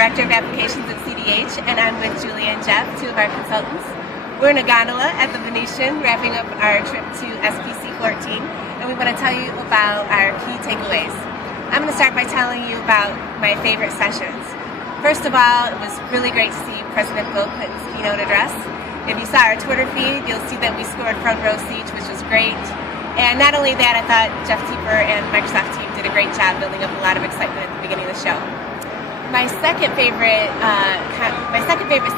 Director of Applications at CDH, and I'm with Julia and Jeff, two of our consultants. We're in a gondola at the Venetian, wrapping up our trip to SPC14, and we want to tell you about our key takeaways. I'm going to start by telling you about my favorite sessions. First of all, it was really great to see President Bill Clinton's keynote address. If you saw our Twitter feed, you'll see that we scored front row seats, which was great. And not only that, I thought Jeff Teeper and the Microsoft team did a great job building up a lot of excitement at the beginning of the show. My second favorite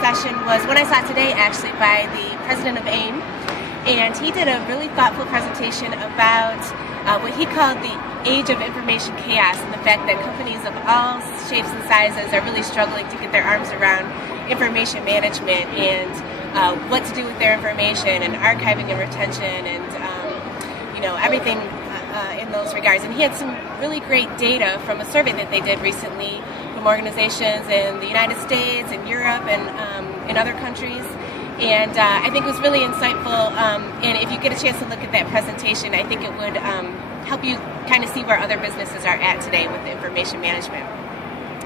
session was one I saw today, actually, by the president of AIM, and he did a really thoughtful presentation about what he called the age of information chaos, and the fact that companies of all shapes and sizes are really struggling to get their arms around information management and what to do with their information and archiving and retention and everything in those regards. And he had some really great data from a survey that they did recently from organizations in the United States and Europe and in other countries. And I think it was really insightful. And if you get a chance to look at that presentation, I think it would help you kind of see where other businesses are at today with information management.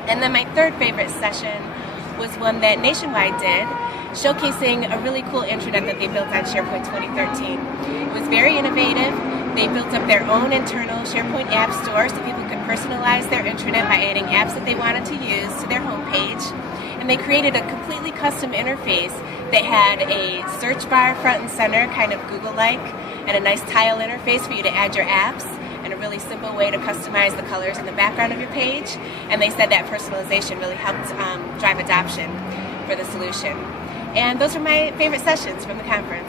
And then my third favorite session was one that Nationwide did, showcasing a really cool intranet that they built on SharePoint 2013. It was very innovative. They built up their own internal SharePoint app store so people could personalize their intranet by adding apps that they wanted to use to their homepage. And they created a completely custom interface that had a search bar front and center, kind of Google-like, and a nice tile interface for you to add your apps, and a really simple way to customize the colors in the background of your page. And they said that personalization really helped drive adoption for the solution. And those are my favorite sessions from the conference.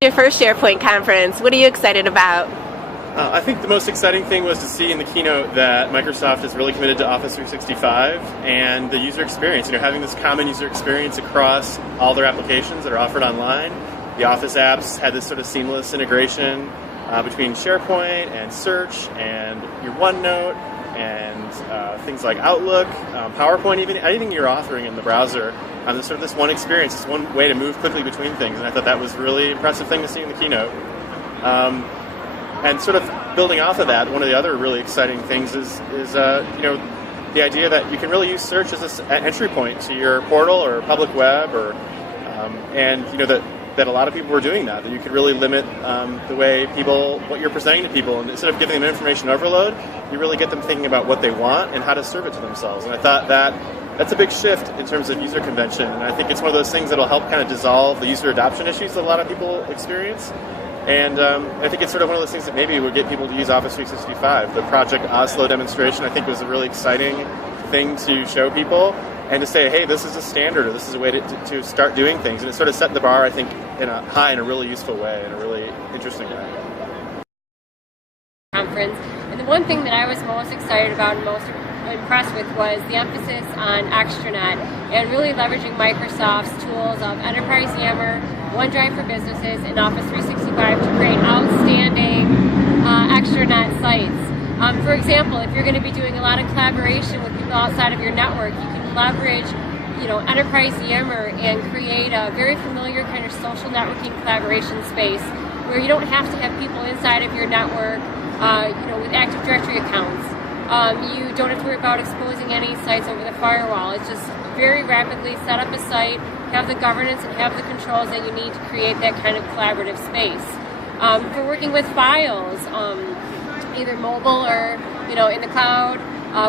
Your first SharePoint conference, what are you excited about? I think the most exciting thing was to see in the keynote that Microsoft is really committed to Office 365 and the user experience. Having this common user experience across all their applications that are offered online. The Office apps had this sort of seamless integration between SharePoint and Search and your OneNote and things like Outlook, PowerPoint, even anything you're authoring in the browser. There's sort of this one experience, this one way to move quickly between things, and I thought that was a really impressive thing to see in the keynote. And sort of building off of that, one of the other really exciting things is the idea that you can really use search as an entry point to your portal or public web, that a lot of people were doing that you could really limit the way what you're presenting to people, and instead of giving them information overload, you really get them thinking about what they want and how to serve it to themselves. And I thought that's a big shift in terms of user convention, and I think it's one of those things that'll help kind of dissolve the user adoption issues that a lot of people experience. And I think it's sort of one of those things that maybe would get people to use Office 365. The Project Oslo demonstration, I think, was a really exciting thing to show people and to say, hey, this is a standard, or this is a way to start doing things. And it sort of set the bar, I think, in a really useful way, in a really interesting way. Conference. And the one thing that I was most excited about and most impressed with was the emphasis on extranet and really leveraging Microsoft's tools of Enterprise Yammer, OneDrive for Businesses, and Office 365 to create outstanding extranet sites. For example, if you're going to be doing a lot of collaboration with people outside of your network, you can leverage Enterprise Yammer and create a very familiar kind of social networking collaboration space where you don't have to have people inside of your network with Active Directory accounts. You don't have to worry about exposing any sites over the firewall. It's just very rapidly set up a site, have the governance and have the controls that you need to create that kind of collaborative space. For working with files, either mobile or in the cloud,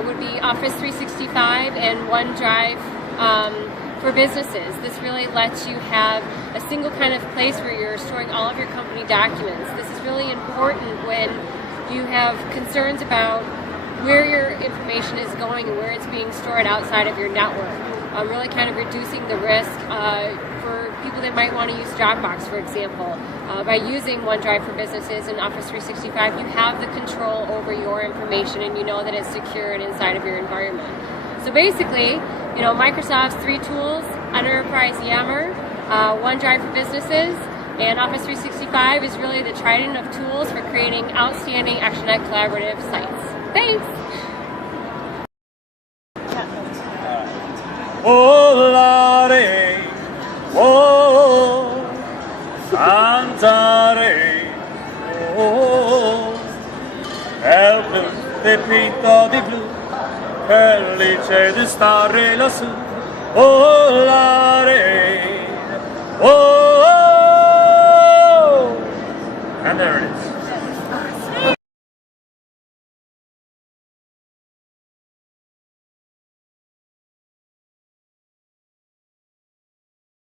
would be Office 365 and OneDrive for businesses. This really lets you have a single kind of place where you're storing all of your company documents. This is really important when you have concerns about where your information is going and where it's being stored outside of your network. Really kind of reducing the risk for people that might want to use Dropbox, for example. By using OneDrive for Businesses and Office 365, you have the control over your information and you know that it's secure and inside of your environment. So basically, Microsoft's three tools, Enterprise Yammer, OneDrive for Businesses, and Office 365 is really the trident of tools for creating outstanding extranet collaborative sites. Thanks! Oh, Lordy, oh, Santa Re, oh, el blu, Pepito di blu, felice di stare lassù volare, volare.